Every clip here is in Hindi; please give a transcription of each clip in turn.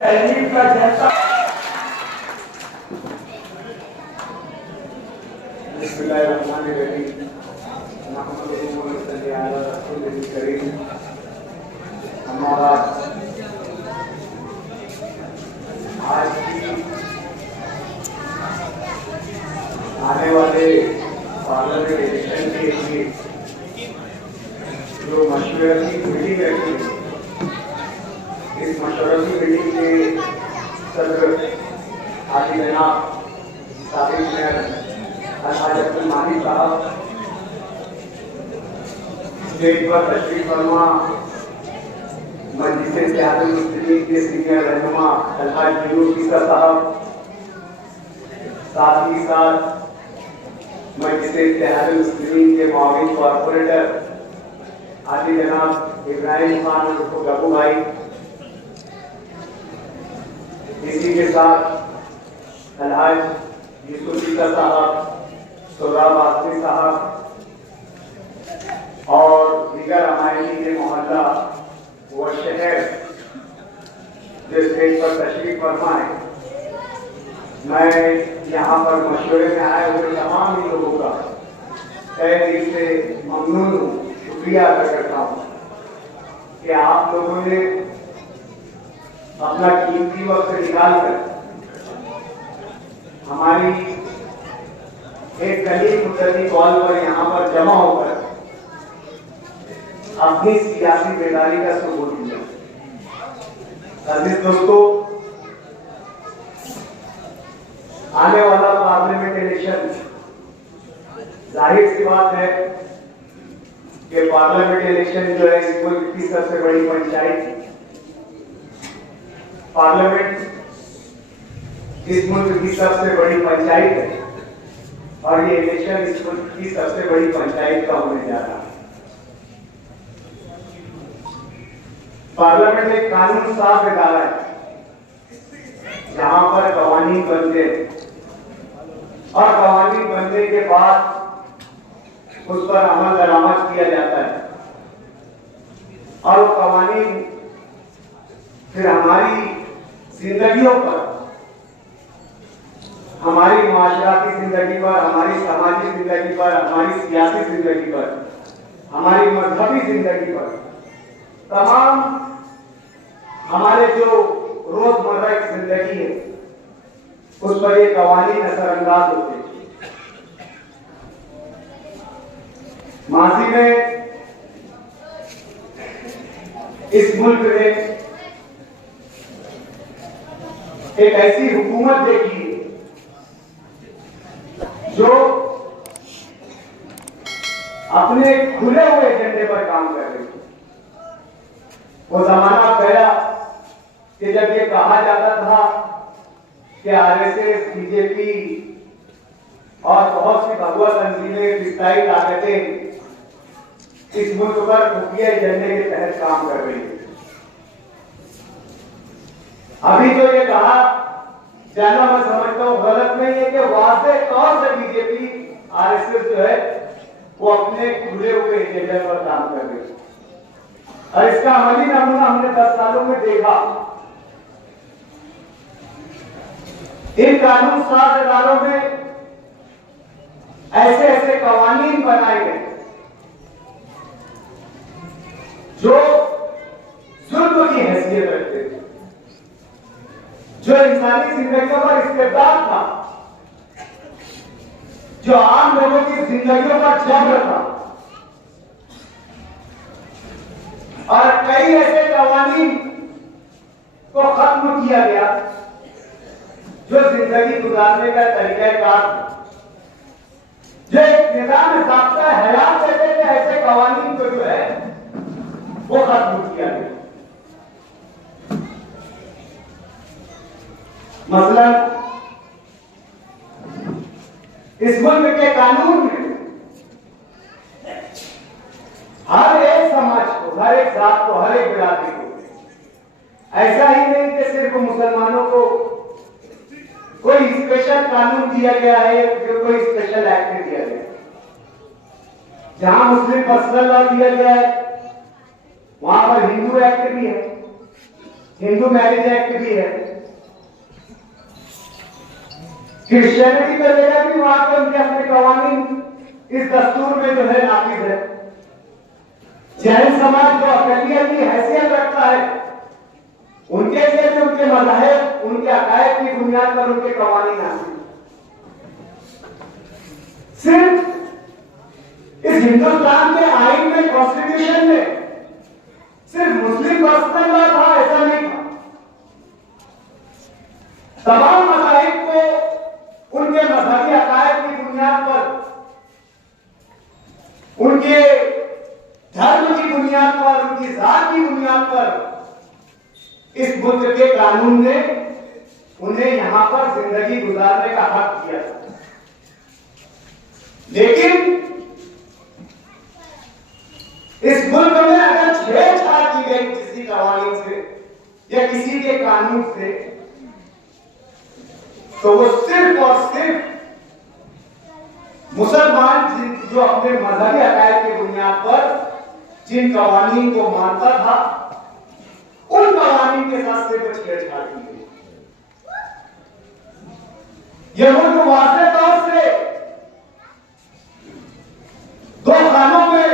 तहजीब का जैसा आज की आने वाले पार्लियामेंट इलेक्शन के लिए जो मशवरती मीटिंग रखी है, इस मशवरती मीटिंग के सदर आदि जनाब साबिक मेयर अलहाज अब्दुल मानी साहब, स्टेज पर तशरीफ फरमा मस्जिद इत्तेहादुल मुस्लिमीन के सीनियर रहनुमा अलहाज यूनुस ईसा साहब, साथ ही साथ मस्जिद इत्तेहादुल मुस्लिमीन के मुआविन कॉर्पोरेटर आदि जनाब इब्राहिम खान उर्फ गबू भाई, इसी के साथ अलहाज यूसुफ ईसा साहब, सोहराब आसमी साहब और दीगर अमायनी के मोहल्ला व शहर जो स्टेज पर तशरीफ फरमा है, मैं यहाँ पर मशवरे में आए हुए तमाम ही लोगों का तहे दिल से ममनून हूँ, शुक्रिया अदा करता हूँ कि आप लोगों ने अपना कीमती वक्त निकालकर हमारी एक कलील मुद्दती कॉल पर यहाँ पर जमा होकर अपनी सियासी बेदारी का सबूत दिया। अजीज दोस्तों, आने वाला पार्लियामेंट इलेक्शन जाहिर सी बात है कि पार्लियामेंट इलेक्शन जो है इस मुल्क की सबसे बड़ी पंचायत, पार्लियामेंट इस मुल्क की सबसे बड़ी पंचायत है और ये इलेक्शन इस मुल्क की सबसे बड़ी पंचायत का होने जा रहा है। पार्लियामेंट एक कानून साफ इदारा है जहां पर कवानीन बनते हैं और कवानीन बनने के बाद उस पर अमल दरामद किया जाता है और वो कवानीन फिर हमारी जिंदगियों पर, हमारी माशराती जिंदगी पर, हमारी समाजी जिंदगी पर, हमारी सियासी जिंदगी पर, हमारी मजहबी जिंदगी पर, तमाम हमारे जो रोजमर्रा की जिंदगी है उस पर ये कवानीन असरअंदाज होते हैं। माजी में इस मुल्क ने एक ऐसी हुकूमत देखी जो अपने खुले हुए एजेंडे पर काम कर रही है। वो जमाना पहला कि जब ये कहा जाता था कि आरएसएस, बीजेपी और बहुत सी भगवा तंजीमें, फिस्ताई ताकतें इस मुल्क पर खुफिया एजेंडे के तहत काम कर रही है। अभी तो ये कहा जाना, मैं समझता हूं गलत नहीं है कि वाज़ेह तौर से बीजेपी, आरएसएस जो है वो अपने खुले हुए एजेंडे पर काम कर रही है और इसका अमली नमूना हमने 10 सालों में देखा। इन कानून साज इदारों में ऐसे ऐसे कवानीन बनाए गए जो जुल्म की हैसियत रखते थे, जो इंसानी जिंदगियों पर इस्तेमाल था, जो आम लोगों की जिंदगियों पर जबर था और कई ऐसे कवानीन को खत्म किया गया जो जिंदगी गुजारने का तरीकाकार था, जो एक निजाम ज़ाब्ता हयात कहते थे, ऐसे कवानीन को जो है वो खत्म किया गया। मसलन इस मुल्क के कानून में हर एक समाज को, हर एक जात को, हर एक बिरादरी को, ऐसा ही नहीं कि सिर्फ मुसलमानों को कोई स्पेशल कानून दिया गया है, फिर कोई स्पेशल एक्ट दिया गया है। जहां मुस्लिम पर्सनल लॉ दिया गया है वहां पर हिंदू एक्ट भी है, हिंदू मैरिज एक्ट भी है, क्रिश्चियनिटी का लेगा भी वहां पे उनके अपने कवानीन इस दस्तूर में जो है नाफिज है। जैन समाज जो अकलियत की हैसियत रखता है, उनके लिए भी उनके मज़ाहिब, उनके अकायद की बुनियाद पर उनके कवानीन नाफिज। सिर्फ इस हिंदुस्तान के आइन में, कॉन्स्टिट्यूशन में सिर्फ मुस्लिम पर्सनल लॉ था ऐसा नहीं था। तमाम मज़ाहिब को उनके मजहबी अकायद की बुनियाद पर, उनके धर्म की बुनियाद पर, उनकी जात की बुनियाद पर इस मुल्क के कानून ने उन्हें यहां पर जिंदगी गुजारने का हक दिया था। लेकिन इस मुल्क में अगर छेड़छाड़ की गई किसी कवानीन से या किसी के कानून से, तो वो सिर्फ और सिर्फ मुसलमान जो अपने मजहबी अकायद की बुनियाद पर जिन कवानीन को मानता था, उन कवानीन के साथ सिर्फ छेड़छाड़ की गई। यह मुल्क वाज़ेह तौर से दो खानों में,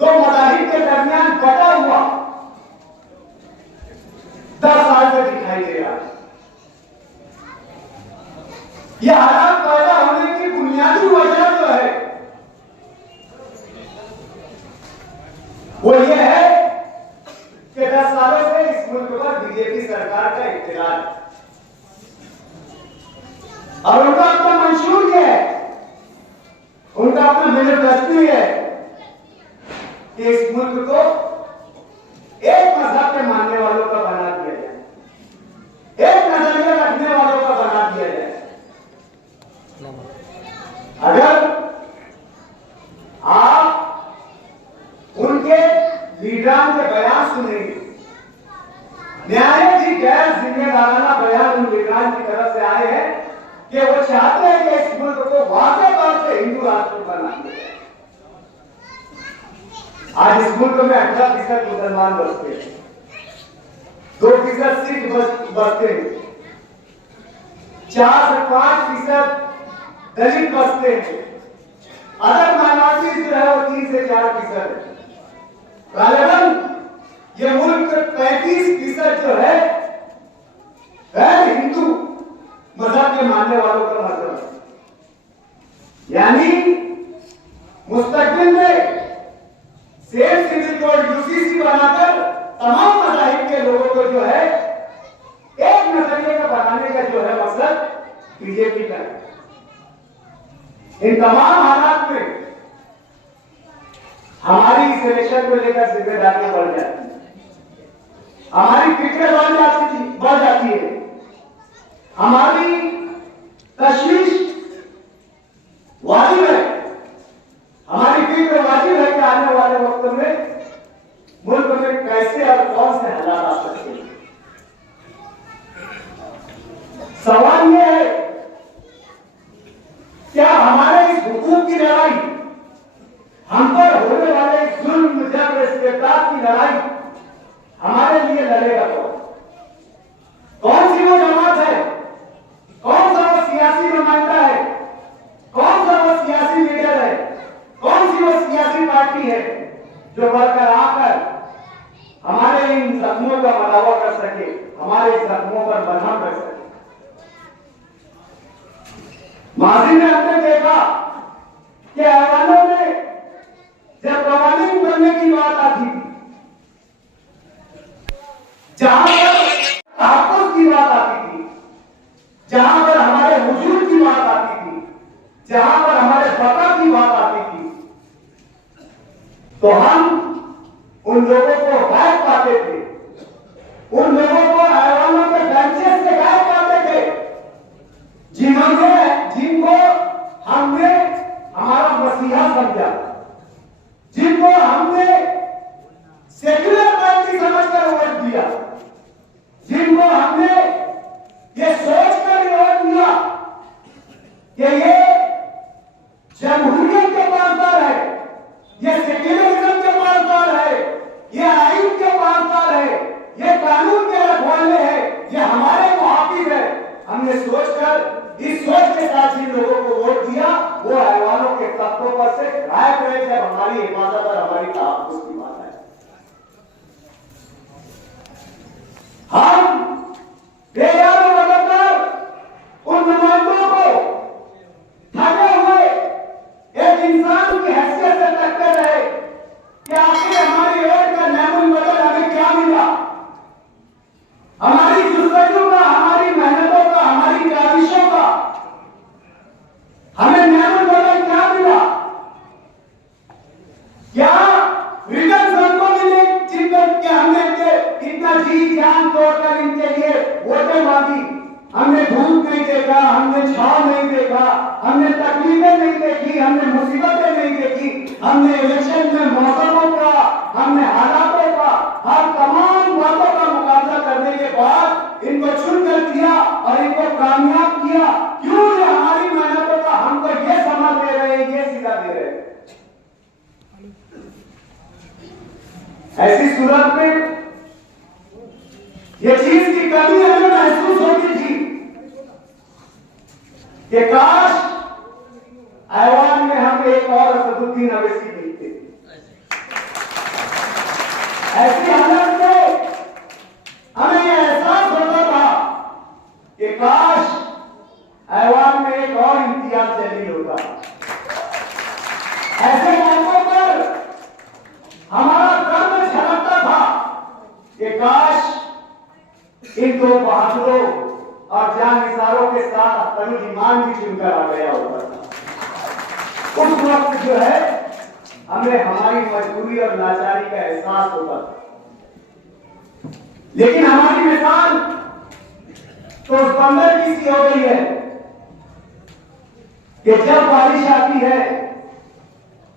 दो मज़ाहिब के दरमियान बटा हुआ 10 साल से दिखाई दे रहा है। यह हालात पैदा होने की बुनियादी वजह जो है वो यह है कि 10 सालों से इस मुल्क पर बीजेपी सरकार का इख्तियार है और उनका अपना मंशूर है, उनका अपना मैनिफेस्टो है कि इस मुल्क को एक मजहब के मानने वालों का बना दिया जाए, एक नजरिया रखने वालों का बना दिया जाए। अगर आप उनके लीडरान के बयान सुनेंगे, न्याय जी गैर जिम्मेदाराना बयान उन लीडरान की तरफ से आए हैं कि वो चाहते हैं कि इस मुल्क को वाक़ई तौर से हिंदू राष्ट्र बना दिया। आज इस मुल्क में 18% मुसलमान बसते हैं, 2% सिख बसते हैं, 4 से 5% दलित बसते हैं, अदर माइनॉरिटीज जो है वो 3 से 4% है। गालिबन ये मुल्क 35% जो है गैर हिंदू मजहब के मानने वालों का मजहब है। यानी मुस्तकबिल में सेम सिविल कोड यूसीसी बनाकर तमाम मज़ाहिब के लोगों को जो है एक नजरिए का बनाने का जो है मकसद बीजेपी का है। इन तमाम हालात में हमारी इस इलेक्शन को लेकर जिम्मेदारियां बढ़ जाती है, हमारी फिक्र बढ़ जाती है, हमारी तशवीश वाजिब है, हमारी फिक्र वाजिब है कि आने वाले वक्त में मुल्क में कैसे और कौन से हालात आ सकते हैं। सवाल यह है क्या हमारे इस हुकूक की लड़ाई, हम पर होने वाले जुल्म जबर इस्तेबदाद की लड़ाई हमारे लिए लड़ेगा कौन सी वो जमात है, कौन सा वो सियासी नुमाइंदा है, कौन सा वो सियासी लीडर है, कौन सी वो सियासी पार्टी है जो बढ़कर आकर हमारे इन जख्मों का मदावा कर सके, हमारे जख्मों पर मरहम कर सके। माजी में हमने देखा कि ऐवानों में जब कवानीन बनने की बात आती थी, जहां पर तहफ़्फ़ुज़ की बात आती थी, जहां पर हमारे वजूद की बात आती थी, जहां पर हमारे बका की बात आती थी, तो हम उन लोगों को गायब पाते थे, उन लोगों को ऐवानों के बेंचेस से गायब पाते थे जिनको हमने हमारा मसीहा समझा, जिनको हमने सेक्युलर पार्टी समझकर वोट दिया, जिनको हमने ये सोचकर वोट दिया कि ये जमहूरियत के पासदार है, ये सेक्युलरिज्म के पासदार है, ये आइन के पासदार है, ये सोचकर, इस सोच के साथ जिन लोगों को वोट दिया वो ऐवानों के तख्तों पर से गायब रहे जब हमारी हिफाजत और हमारी तहफ्फुज़ की बात है। हम बेयार लगातार उन नुमाइंदों को थके हुए एक इंसान की हैसियत से तकते रहे कि आखिर हमारी वोट का नैमुल बदल हमें क्या मिला, हमारी जुस्तजू का, हमारी मेहनतों का, हमारी काविशों का हमें नैमुल बदल क्या मिला। क्या रिटर्न सबको मिले जिनके हमने इतना जी जान तोड़कर इनके लिए वोटें मांगी। हमने धूप नहीं देखा, हमने छांव नहीं देखा, हमने तकलीफें नहीं देखी, हमने मुसीबतें नहीं देखी, हमने इलेक्शन में मौसमों का, हमने हालातों का, हर तमाम बातों का मुकाबला करने के बाद इनको चुनकर दिया और इनको कामयाब किया। क्यों ये हमारी मेहनतों का हमको ये समझ दे रहे हैं, ये सिला दे रहे हैं। ऐसी सूरत में ये चीज की कमी हमें महसूस होती थी कि काश ऐवान में हम एक और असदुद्दीन अवैसी देखते। ऐसी हालत में हमें यह एहसास होता था कि काश ऐवान में एक और इम्तियाज जलील होता। ऐसे मौकों पर हमारा कर्म छलकता था कि काश इन दो बहादुरों और जानिसारों के साथ अख्तरुल ईमान भी चुनकर आ गया होता था। उस वक्त जो है हमें हमारी मजबूरी और लाचारी का एहसास होता था। लेकिन हमारी मिसाल तो उस बंदर की सी हो गई है कि जब बारिश आती है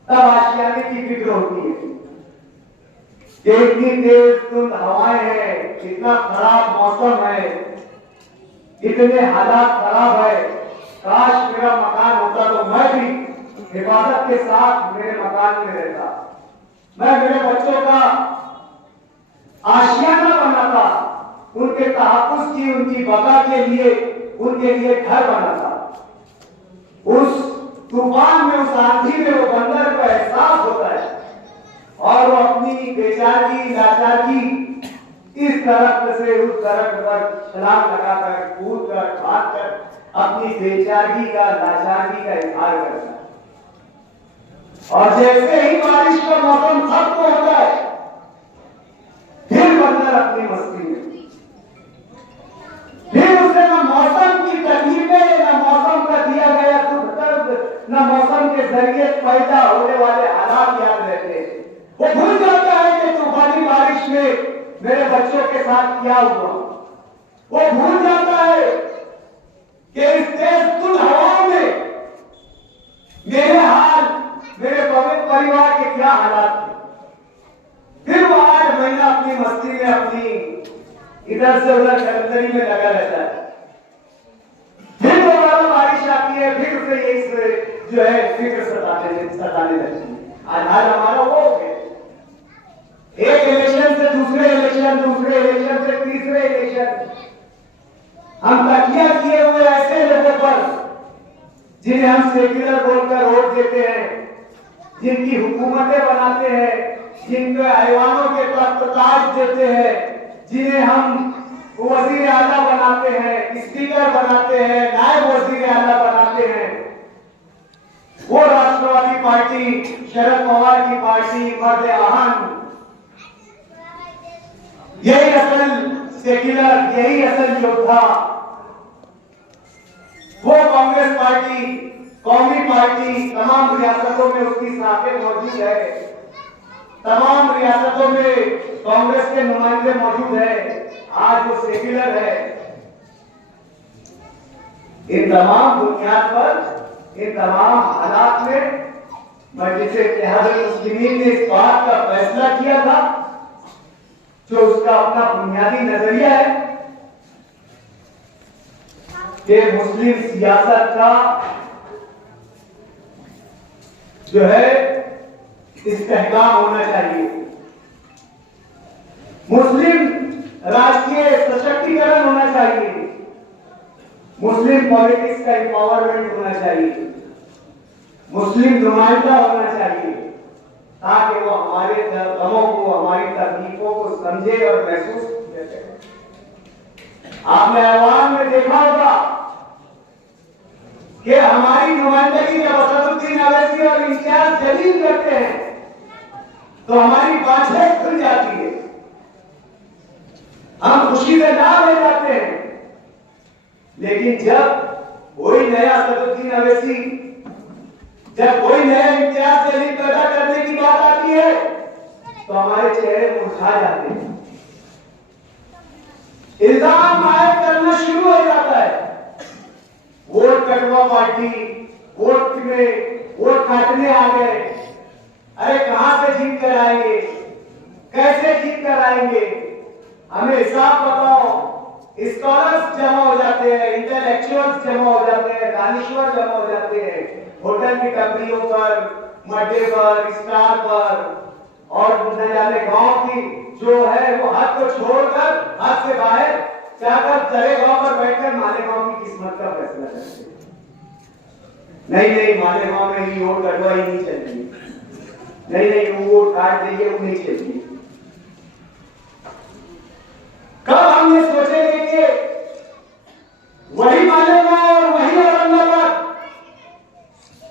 तब आशियाने की फिक्र होती है कि इतनी तेज धुंध हवाएं हैं, इतना खराब मौसम है, इतने हालात खराब है, काश मेरा मकान होता तो मैं भी हिफाजत के साथ मेरे मकान में रहता, मैं मेरे बच्चों का आशियाना बनाता, उनके तहफ्फुज़ की, उनकी बका के लिए उनके लिए घर बनाता। उस तूफान में, उस आंधी में वो बंदर को एहसास होता है और वो अपनी बेचारी लाचारी इस दरख्त से उस दरख्त पर छलांग लगाकर, कूद कर, भाग कर अपनी बेचारी का, लाचारी का इजहार करता है। और जैसे ही बारिश का मौसम खत्म होता है फिर बंदर अपनी मस्ती में, फिर उसे न मौसम की तकलीफें, न मौसम का दिया गया दुख दर्द, न मौसम के जरिए पैदा होने वाले हालात याद रहते हैं। वो भूल जाता है कि तूफानी बारिश में मेरे बच्चों के साथ क्या हुआ। वो भूल जाता है कि इस तेज धुंध हवाओं में मेरे हाल, मेरे पवित्र परिवार के क्या हालात थे। फिर वो 8 महीना अपनी मस्ती में, अपनी इधर से उधर गलतरी में लगा रहता है। फिर दोबारा बारिश आती है, फिर उसे यही जो है फिक्र सताने लगती है। आज हाल हमारा वो हो गया, एक इलेक्शन से दूसरे इलेक्शन, दूसरे इलेक्शन से तीसरे इलेक्शन, हम तकिया किए हुए ऐसे लोगों पर जिन्हें हम सेक्युलर बोलकर वोट देते हैं, जिनकी हुकूमतें बनाते हैं, जिनको ऐवानों के ताज देते हैं, जिन्हें हम वजीर आला बनाते हैं, स्पीकर बनाते हैं, नायब वजीर आला बनाते हैं, वो राष्ट्रवादी पार्टी, शरद पवार की पार्टी, मर्द आहन, यही असल सेक्युलर, यही असल योद्धा, वो कांग्रेस पार्टी, कौमी पार्टी, तमाम रियासतों में उसकी शाखें मौजूद है, तमाम रियासतों में कांग्रेस के नुमाइंदे मौजूद है। आज वो सेक्युलर है। इन तमाम बुनियाद पर, इन तमाम हालात में मजलिस इत्तेहादुल मुस्लिमीन ने इस बात का फैसला किया था, जो उसका अपना बुनियादी नजरिया है कि मुस्लिम सियासत का जो है इस्तेहकाम होना चाहिए, मुस्लिम राष्ट्रीय सशक्तिकरण होना चाहिए, मुस्लिम मुस्लिम पॉलिटिक्स का एम्पावरमेंट होना चाहिए, मुस्लिम नुमाइंदा होना चाहिए, ताकि वो हमारे दर्दों को, हमारी तकलीफों को समझे और महसूस करे। आपने अवाम में देखा होगा कि हमारी नुमाइंदगी जब असदुद्दीन अवैसी और इम्तियाज जलील करते हैं तो हमारी बातें खुल जाती है, हम खुशी से नाम ले जाते हैं। लेकिन जब कोई नया असदुद्दीन अवैसी, जब कोई नया इम्तियाज जलील पैदा करने की बात आती है तो हमारे चेहरे मुरझा जाते हैं, इल्जाम आयद करना शुरू हो जाता है। वोट कटवा पार्टी, वोट में वोट काटने आ गए, अरे कहां से जीत कर आएंगे, कैसे जीत कर आएंगे, हमें हिसाब बताओ। स्कॉलर्स जमा हो जाते हैं, इंटेलेक्चुअल्स जमा हो जाते हैं, दानिश्वर जमा हो जाते हैं होटल की टपरियों पर, मड्डे पर, स्टार पर, और न जाने गांव की जो है वो हाथ को छोड़कर, हाथ से बाहर जाकर चले गांव पर बैठकर मालेगांव की किस्मत का फैसला करते हैं। नहीं, मालेगांव में ही वोट कटवाई नहीं चलेगी, नहीं, वो वोट काट देंगे, वो नहीं चलेगी। कब हमने सोचेंगे कि वही मालेगांव और वही औरंगाबाद,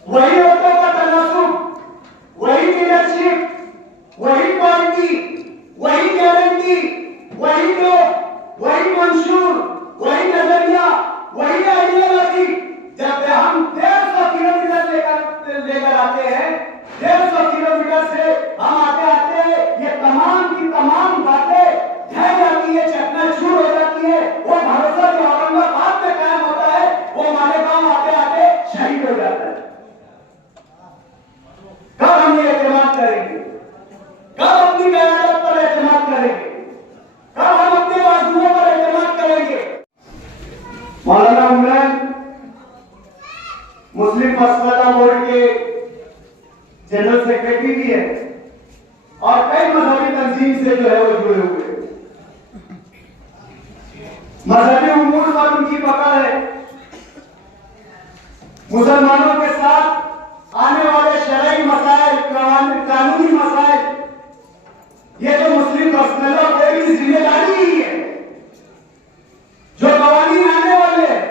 वही औरतों का तनासुब, वही लीडरशिप, वही पार्टी, वही गारंटी, वही लोग, वही मंशूर, वही नजरिया, वही आइडियोलॉजी, जब हम 150 किलोमीटर लेकर आते हैं, 150 किलोमीटर से हम आते ये तमाम की तमाम बातें ढह जाती है, चकनाचूर हो जाती है। वो भरोसा जो औरंगाबाद में कायम होता है वो मालेगांव आते शहीद हो जाता है। कब हम ये एतमाद करेंगे, कब अपनी क़यादत पर एतमाद करेंगे, कब हम अपने बाजुओं पर एतमाद करेंगे। मौलाना इमरान मुस्लिम मसला बोर्ड के जनरल सेक्रेटरी भी है और कई मजहबी तंजीम से जो है वो जुड़े हुए हैं। मजहबी उमूर पर उनकी पकड़ है। मुसलमानों के साथ आने वाले शरई मसाइल, कानूनी मसाइल, ये तो मुस्लिम पर्सनलों की जिम्मेदारी ही है। जो कवानीन आने वाले हैं,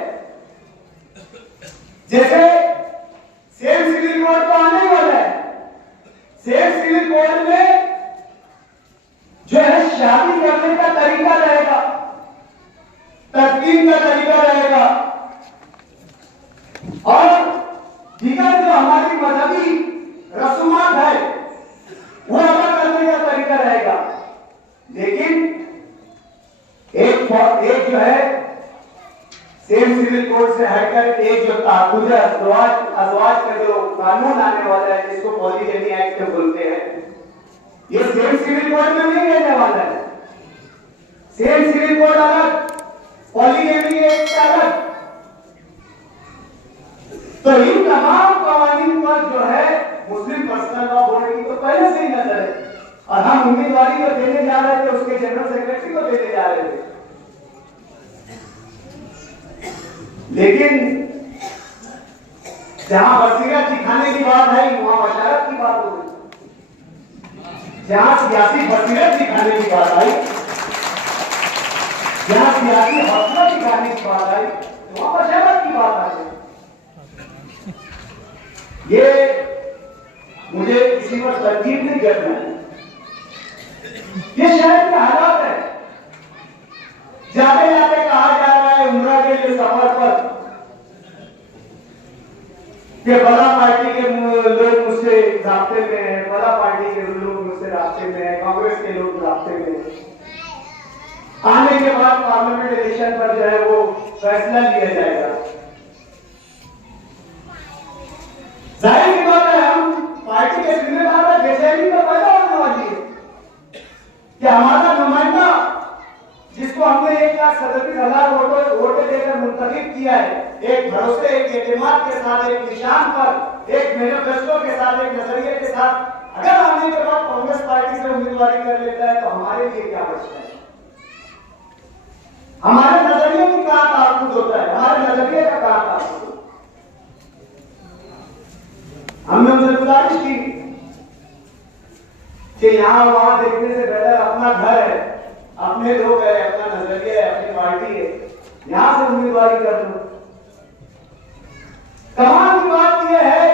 जैसे सेम सिविल कोड तो आने वाला है, सेम सिविल कोड में जो है शादी करने का तरीका रहेगा, तस्कीन का तरीका रहेगा और दीगर जो हमारी मजहबी रसूमात है वो अदा करने का तरीका रहेगा। लेकिन एक जो है सेम सिविल कोड से हटकर एक जो ताकुद अज़वाज का जो कानून आने वाला है, जिसको पॉलीगैमी एक्ट बोलते हैं, ये सेम सिविल कोड में नहीं रहने वाला है। सेम सिविल कोड अलग, पॉलीगैमी एक्ट अलग। तो इन तमाम कवानीन पर जो है मुस्लिम पर्सनल लॉ बोर्ड की तो पहले से ही नजर है और हम उम्मीदवारी को देने जा रहे थे, उसके जनरल सेक्रेटरी को देने जा रहे थे। लेकिन जहां बसीरत दिखाने की बात आई वहां बशारत की बात हो गई। जहां सियासी बसीरत दिखाने की बात आई, जहां सियासी हौसला दिखाने की बात आई, वहां बशारत की बात आ गई। ये मुझे किसी पर तरकीब नहीं करना है, ये शहर के हालात है। जाते जाते कहा जा रहा है उम्रा के लिए सफर पर कि बड़ा पार्टी के लोग मुझसे रास्ते में हैं, बड़ा पार्टी के लोग मुझसे रास्ते में हैं, कांग्रेस के लोग रास्ते में हैं। आने के बाद पार्लियामेंट इलेक्शन पर जो है वो फैसला लिया जाएगा। जाहिर की बात है हम पार्टी के जिम्मेदार है, बेचैनी तो पैदा होने वाली है कि हमारा नुमाइंदा जिसको हमने 1,37,000 वोटें देकर मुंतखब किया है, एक भरोसे, एक एतमाद के साथ, एक निशान पर, एक मैनिफेस्टो के साथ, एक नजरिए के साथ, अगर आने के बाद कांग्रेस पार्टी से उम्मीदवारी कर लेता है तो हमारे लिए क्या बचता है? हमारे नजरिए की कहां ताकुद होता है, हमारे नजरिए का कहां हमने उनसे गुजारिश की कि यहाँ वहां देखने से बेहतर अपना घर है, अपने लोग है, अपना नजरिया है, अपनी पार्टी है, यहां से उम्मीदवारी कर लो। कमाल की बात यह है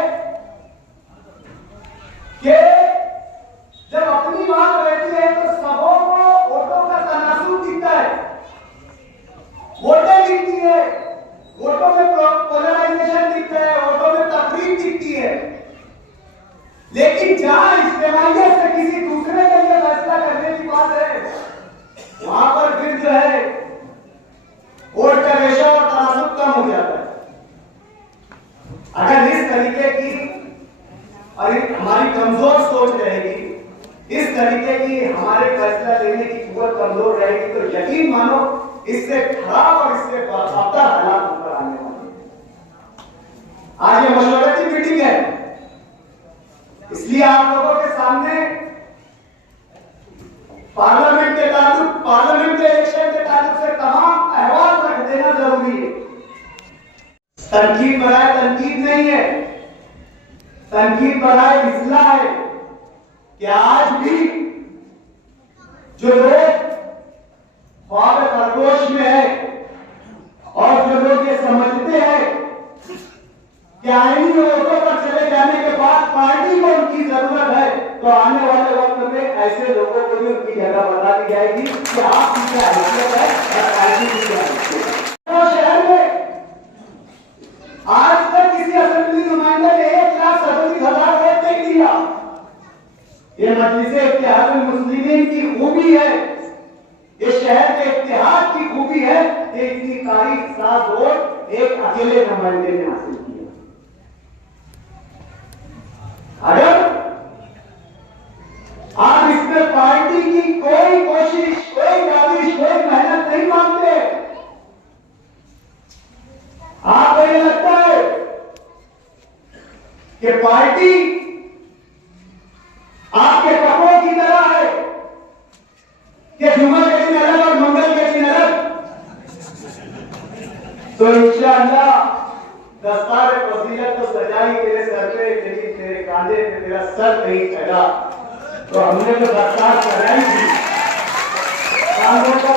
कि जब अपनी बात रहती है तो सबों को वोटों का तनासुब दिखता है, वोटें दिखती है, वोटों में पोलराइजेशन दिखता है, वोटों में तकलीफ दिखती है। लेकिन जहां इज्तिमाइयत से किसी दूसरे के लिए फैसला करने की बात है, वहां पर फिर जो है वोट का रेशा और तनासुब कम हो जाता है। अगर इस तरीके की और हमारी कमजोर सोच रहेगी, इस तरीके की हमारे फैसला लेने की कुव्वत कमजोर रहेगी, तो यकीन मानो इससे खराब और इससे बदतर हालात ऊपर आने वाले हैं। आज ये मशवरती मीटिंग है, इसलिए आप लोगों के सामने पार्लियामेंट के इलेक्शन के ताल्लुक से तमाम अहवाल रख देना जरूरी है। तनकीद बराए तनकीद नहीं है, तनकीद बराए इस्लाह है कि आज भी जो लोग ख्वाब खरगोश में है और जो लोग ये समझते हैं कि आईनी वोटों पर चले जाने के बाद पार्टी को उनकी जरूरत है, तो आने वाले वक्त में ऐसे लोगों को भी उनकी जगह बता दी जाएगी कि आपकी क्या हैसियत है और पार्टी की क्या हैसियत है। शहर में आज तक किसी असेंबली नुमाइंदे ने 1,37,000 वोट नहीं दिया। ये मजलिस इत्तेहादुल मुस्लिमीन की खूबी है, ये शहर के इत्तेहाद की खूबी है कि इतनी तारीख 7 वोट एक अकेले नुमाइंदे ने हासिल किया। अगर आप इसमें पार्टी की कोई कोशिश, कोई काबिश, कोई मेहनत नहीं मांगते, आपको ये लगता है कि पार्टी आपके कपड़ों की तरह है कि जुमा के दिन अलग और मंगल के दिन अलग, तो इंशाअल्लाह दस्तार फजीलत तो सजाई तेरे सर पे, लेकिन तेरे कांधे पे तेरा सर नहीं फैला। तो हमने तो दस्तार सजाई थी, कांधों का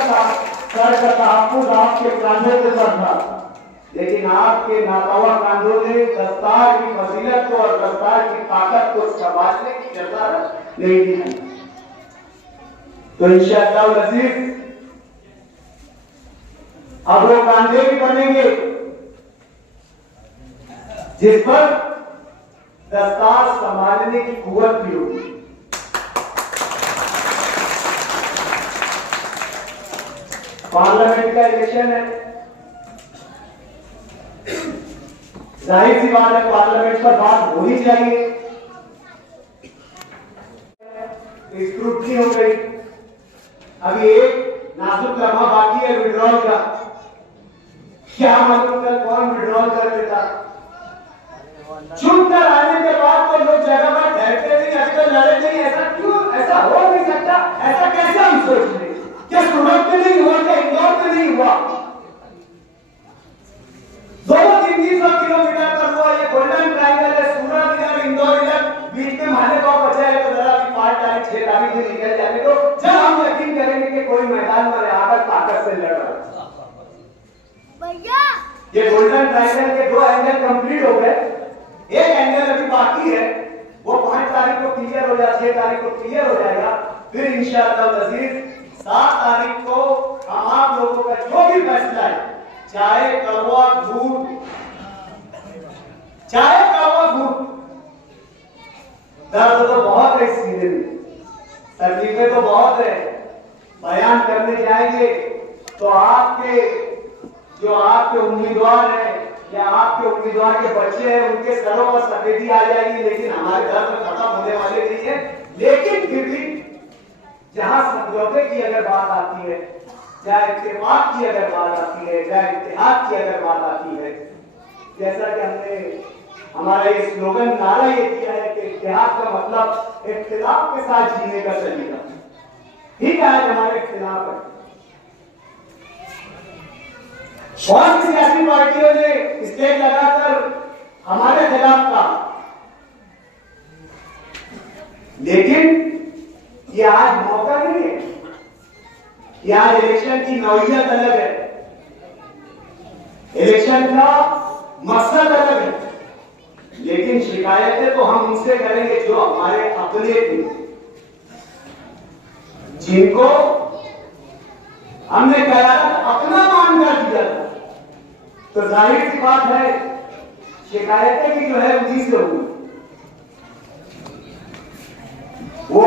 सर का तहफ्फुज़ आपके कांधों के सर था, लेकिन आपके नातावा कांधों ने दस्तार की फजीलत को और दस्तार की ताकत को संभालने की जरूरत नहीं दी। तो इंशाअल्लाह नसीब अब वो कांधे भी बनेंगे जिस पर दस्तार संभालने की कुव्वत भी होगी। पार्लियामेंट का इलेक्शन है, जाहिर सी बात है पार्लियामेंट पर बात होनी चाहिए। स्क्रूटनी हो गई, अभी एक नाजुक लम्हा बाकी है विड्रॉल का। क्या मालूम कल कौन विड्रॉल कर देता। चुनकर आने के बाद तो लोग जगह पर ठहरते नहीं, अभी तो लड़े नहीं। ऐसा क्यों? ऐसा हो नहीं सकता। ऐसा कैसे हम सोच रहे? क्या सूरत में नहीं हुआ, क्या इंदौर में नहीं हुआ? 200-300 किलोमीटर पर हुआ ये गोल्डन ट्रायंगल है, सूरत इधर, इंदौर इधर, बीच में मालेगांव बचा है, तो जरा 5 तारीख 6 तारीख में निकल जाने दो, जब हम यकीन करेंगे कि कोई मैदान में आकर ताकत से लड़ रहा है। भैया ये गोल्डन ट्रायंगल के 2 एंगल कंप्लीट हो गए, एक एंगल अभी बाकी है, वो 5 तारीख को क्लियर हो जाए, 6 तारीख को क्लियर हो जाएगा। फिर इंशाअल्लाह नज़ीर 7 तारीख को हम आप लोगों का जो भी फैसला है, चाहे कड़वा झूठ, चाहे कड़वा झूठ, दर्द तो बहुत है इस सीने में, तकलीफें तो बहुत है, बयान करने जाएंगे तो जो आपके उम्मीदवार हैं या आपके उम्मीदवार के बच्चे हैं, उनके सरों पर सफेदी आ जाएगी, लेकिन हमारे दर्द खत्म होने वाले नहीं है। लेकिन फिर भी जहां समझौते की अगर बात आती है, चाहे इत्तेफाक की अगर बात आती है, चाहे इत्तेहाद की अगर बात आती है, जैसा कि हमने हमारा ये स्लोगन नारा ये किया है कि इत्तेहाद का मतलब इख्तिलाफ के साथ जीने का तरीका। ठीक है, आज हमारे इख्तिलाफ है, बहुत सी सियासी पार्टियों ने स्टेज लगाकर हमारे खिलाफ कहा, लेकिन ये आज मौका नहीं है, ये आज इलेक्शन की नौयत अलग है, इलेक्शन का मकसद अलग है, लेकिन शिकायतें तो हम उनसे करेंगे जो हमारे अपने थे, जिनको हमने कयामत अपना मान कर दिया था। तो जाहिर सी बात है शिकायतें भी जो है उन्हीं से होंगी। वो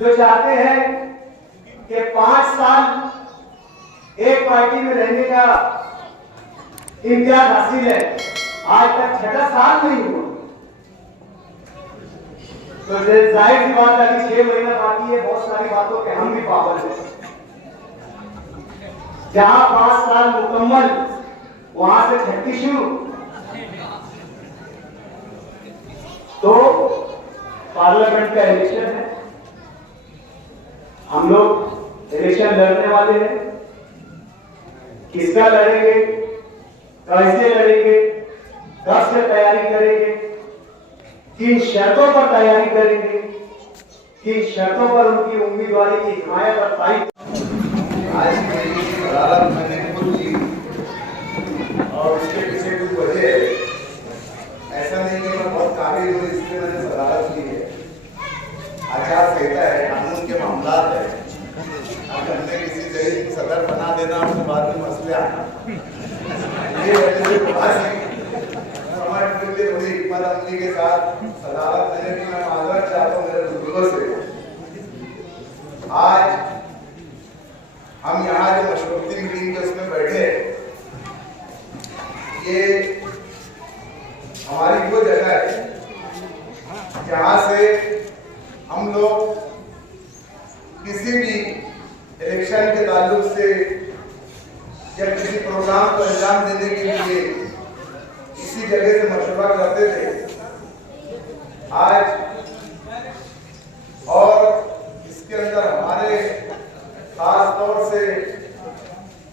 जो चाहते हैं कि 5 साल एक पार्टी में रहने का इम्तियाज हासिल है, आज तक 6 साल नहीं हुआ, तो जाहिर सी बात है कि 6 महीना बाकी है, बहुत सारी बातों के हम भी पाबंद हैं। जहां 5 साल मुकम्मल, वहां से 36 शुरू। तो पार्लियामेंट का इलेक्शन है, हम लोग इलेक्शन लड़ने वाले हैं। किसका लड़ेंगे, कैसे लड़ेंगे, कब से तैयारी करेंगे, किन शर्तों पर तैयारी करेंगे, किन शर्तों पर उनकी उम्मीदवारी की हिमायत और तारीफ। आज की अदालत मैंने खुद की और उसके पीछे कुछ वजह है। ऐसा नहीं कि मैं बहुत काबिल हूँ इसलिए मैंने अदालत की है। आचार संहिता है, कानून के मामला है। अब हमने किसी जज को सदर बना देना, उसके बाद में मसले आना, ये वजह से थोड़ी हिम्मत अमली के साथ अदालत मैंने भी मैं माजरत चाहता हूँ मेरे बुजुर्गों से। आज हम यहाँ जो मशरूती मीटिंग के उसमें बैठे, ये हमारी वो जगह है जहाँ से हम लोग किसी भी इलेक्शन के ताल्लुक से या किसी प्रोग्राम को अंजाम देने के लिए इसी जगह से मशवरा करते थे। आज और इसके अंदर हमारे खास तौर से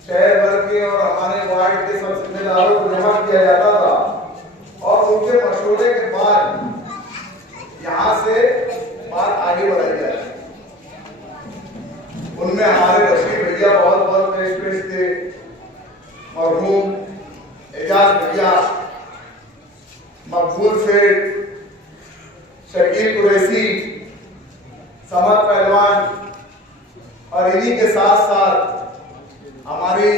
शहर भर के और हमारे वार्ड के सब जिम्मेदारों को जमा किया जाता था और उनके मशवरे के बाद यहाँ से बात आगे बढ़ाई जाती। उनमें हमारे बशीर भैया बहुत बहुत पेश थे, मरहूम एजाज भैया, मकबूल सेठ, शकील कुरैशी, समद पहलवान, और इन्हीं के साथ साथ हमारी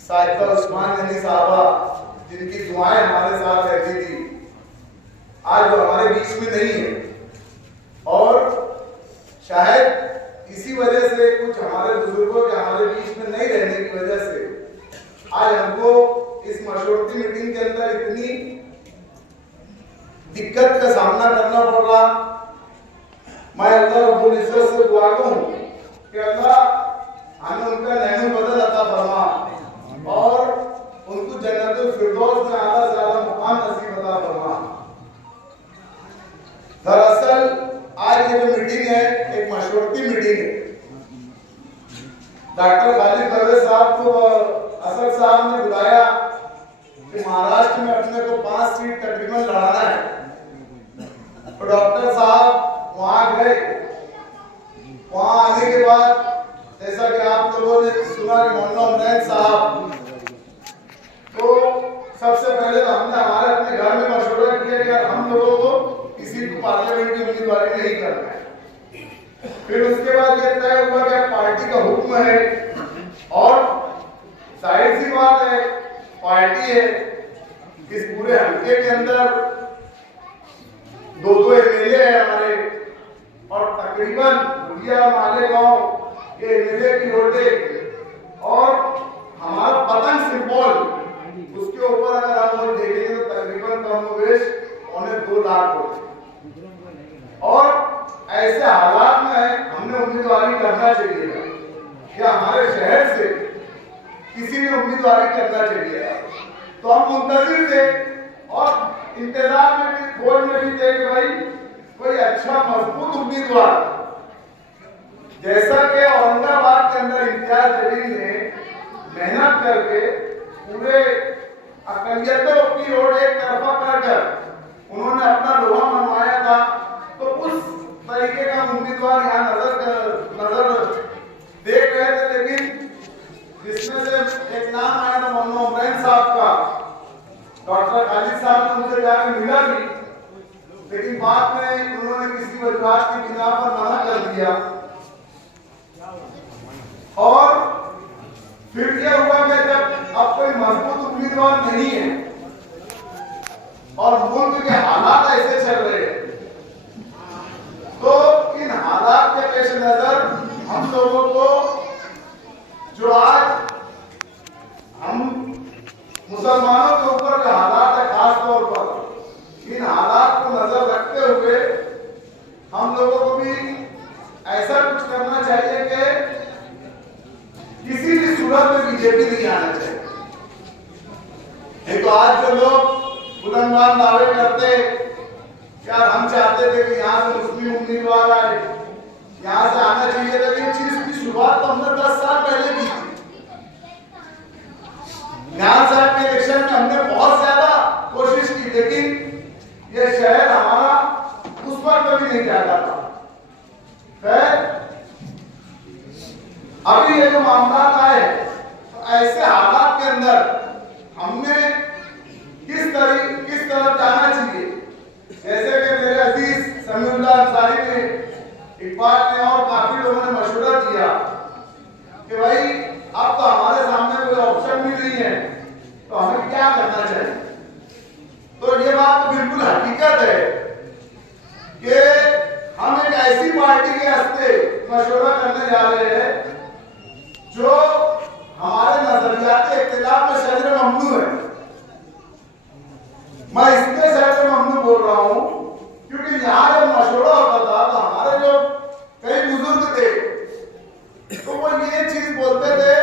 साहिबा उस्मान गनी साहबा, जिनकी दुआएं हमारे साथ रहती थी, आज वो हमारे बीच में नहीं है। और शायद इसी वजह से कुछ हमारे बुजुर्गों के हमारे बीच में नहीं रहने की वजह से आज हमको इस मशरूती मीटिंग के अंदर इतनी दिक्कत का सामना करना पड़ रहा। मैं अल्लाह रब्बुल इज्जत से दुआ करूं कि अल्लाह हमें उनका नैनो बदल अता फरमा और उनको जन्नतुल फिरदौस में आला से आला मुकाम नसीब अता फरमा। दरअसल आज ये जो मीटिंग है एक मशरूती मीटिंग है। डॉक्टर खालिद परवेज साहब को असद साहब ने बुलाया कि महाराष्ट्र में अपने को 5 सीट तकरीबन लड़ाना है। तो डॉक्टर साहब वहां गए। वहां आने के बाद जैसा कि आप लोगों ने सुना कि मौलाना उमैन साहब, तो सबसे पहले तो हमने हमारे अपने घर में मशवरा किया कि हम लोगों को किसी को पार्लियामेंट की उम्मीदवारी नहीं करना है। फिर उसके बाद ये तय हुआ कि पार्टी का हुक्म है और जाहिर सी बात है पार्टी है, इस पूरे हल्के के अंदर 2 एमएलए है हमारे और तकरीबन भुजिया मालेगांव के एमएलए की वोटें और हमारा पतंग सिंबल उसके ऊपर अगर हम वोट देखेंगे तो तकरीबन कमोबेश 2 लाख वोट। और ऐसे हालात में हमने उम्मीदवारी करना चाहिए या हमारे शहर से किसी ने उम्मीदवारी करना चाहिए, तो हम मुंतजिर थे और इंतजार में भी खोज में भी थे कि भाई कोई अच्छा मजबूत उम्मीदवार, जैसा कि औरंगाबाद के अंदर इम्तियाज जलील ने मेहनत करके पूरे अकलियतों की ओर एक तरफा कर उन्होंने अपना लोहा मनवाया था तरीके का उम्मीदवार यहाँ नजर देख रहे थे, लेकिन जिसमें से एक नाम आया था मोहम्मद उमरैन साहब का। डॉक्टर खालिद साहब ने मुझे जाकर मिला भी, लेकिन बाद में उन्होंने किसी वजह की बिना पर मना कर दिया। और फिर क्या हुआ कि जब अब कोई मजबूत उम्मीदवार नहीं है और मुल्क के हालात ऐसे चल रहे हैं, तो इन हालात के पेश नजर हम लोगों को जो आज हम मुसलमानों के ऊपर जो हालात है, खास तौर पर इन हालात को नजर रखते हुए हम लोगों को भी ऐसा कुछ करना चाहिए कि किसी भी सूरत में बीजेपी नहीं आना चाहिए। एक तो आज जो लोग बुलंदबाज दावे करते यार हम चाहते थे कि यहाँ से मुस्लिम उम्मीदवार आए, यहाँ से आना चाहिए, लेकिन चीज की शुरुआत तो हमने 10 साल पहले की थी। न्याय साहब के इलेक्शन में हमने बहुत ज्यादा कोशिश की, लेकिन ये शहर हमारा उस पर कभी नहीं जाता था। खैर अभी ये जो मामला आए, तो ऐसे हालात के अंदर हमने किस तरफ जाना चाहिए। जैसे कि मेरे अजीज समीउल्लाह अंसारी ने, इकबाल ने और काफी लोगों ने मशवरा दिया कि भाई अब तो हमारे सामने कोई ऑप्शन भी नहीं है, तो हमें क्या करना चाहिए। तो ये बात तो बिल्कुल हकीकत है कि हम एक ऐसी पार्टी के हस्ते मशवरा करने जा रहे हैं जो हमारे नजरियाती इख्तिलाफ में शजर ममनू है। मैं इसलिए शजर ममनू बोल रहा हूं क्योंकि यहाँ जब मशवरा होता था तो हमारे जो कई बुजुर्ग थे तो वो ये चीज बोलते थे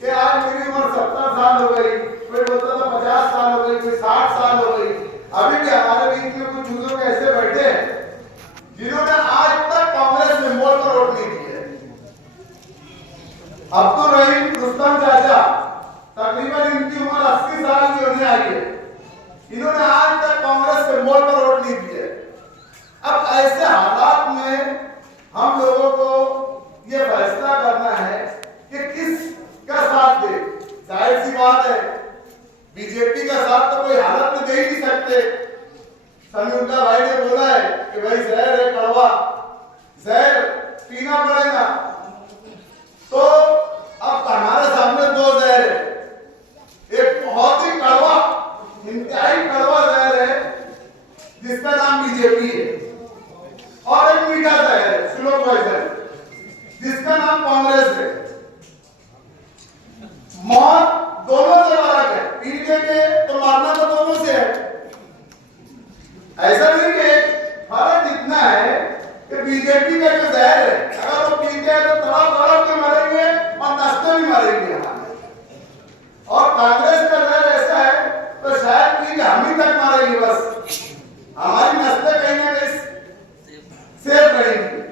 कि आज मेरी उम्र 70 साल हो गई, कोई बोलता था 50 साल हो गई, कोई 60 साल हो गई। अभी भी हमारे बीच में कुछ बुजुर्ग ऐसे बैठे हैं जिन्होंने आज तक कांग्रेस में मोड़ पर वोट नहीं दिया। अब्दुल रहीम रुस्तम चाचा, तकरीबन इनकी उम्र 80 साल की होने आई है, इन्होंने आज तक कांग्रेस के मोड़ पर वोट नहीं दिए। अब ऐसे हालात में हम लोगों को ये फैसला करना है कि किसका साथ दे। जाहिर सी बात है बीजेपी का साथ तो कोई हालत में दे ही नहीं सकते। समीउल्लाह भाई ने बोला है कि भाई जहर है कड़वा, जहर पीना पड़ेगा। तो अब हमारे सामने दो जहर है, एक बहुत ही कड़वा, इंतहाई कड़वा जहर है जिसका नाम बीजेपी है, और एक मीठा जहर है, स्लो पॉइजन, जिसका नाम कांग्रेस है। मौत दोनों से फर्क है, पीने के तो मारना तो दोनों से है। ऐसा नहीं कि फर्क इतना है कि बीजेपी का जो जहर है अगर वो पीते हैं तो तड़प के मरेंगे और नस्ते भी मरेंगे हमारे, और कांग्रेस का जहर ऐसा है तो शायद पी के हम ही तक मारेंगे, बस हमारी नस्तें कहीं ना कहीं सेफ रहेंगी।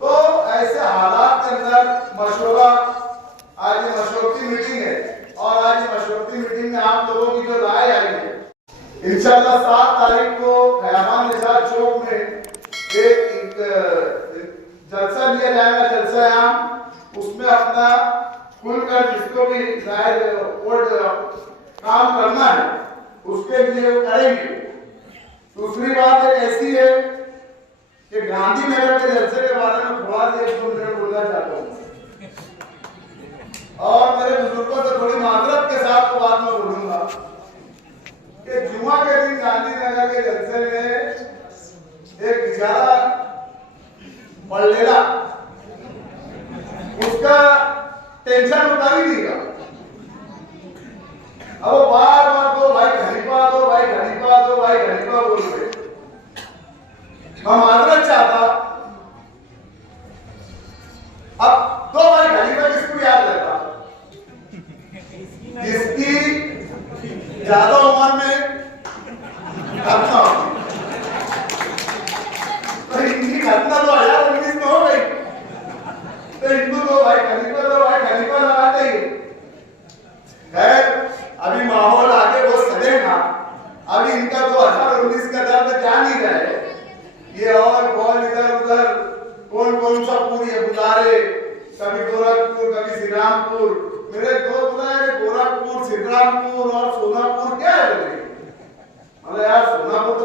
तो ऐसे हालात के अंदर मशवरा, आज ये मशवरती मीटिंग है और आज ये मशवरती मीटिंग में आप लोगों की जो राय आई है, इंशाल्लाह 7 तारीख को खयामान निसार चौक में एक जलसा लिया जाएगा, जलसा आम। उसमें अपना खुलकर जिसको भी जाहिर काम करना है उसके लिए वो करेंगे। दूसरी बात एक ऐसी है कि गांधीनगर के जलसे के बारे में थोड़ा सा 1-2 मिनट बोलना चाहता हूँ, और मेरे बुजुर्गों से थोड़ी माजरत के साथ तो बात में बोलूंगा कि जुमा के दिन गांधीनगर के जलसे में एक बेचारा पल्लेला, उसका टेंशन उतर ही नहीं रहा। अब वो बार बार दो भाई खलीफा, दो भाई खलीफा, दो भाई खलीफा बोल रहे। मैं माजरत चाहता, अब दो भाई खलीफा किसको याद रहता? जिसकी ज्यादा उम्र में घटना होती, तो इनकी घटना तो 2019 में हो गई, तो इनको दो भाई खलीफा लगाते ही। खैर अभी माहौल आगे बहुत सदेगा, अभी इनका 2019 का दर्द जान ही रहे, ये और बहुत इधर कभी गोरखपुर, कभी श्रीरामपुर। मेरे दोस्त बोला यार गोरखपुर, श्रीरामपुर और सोनापुर क्या है? मतलब यार सोनापुर तो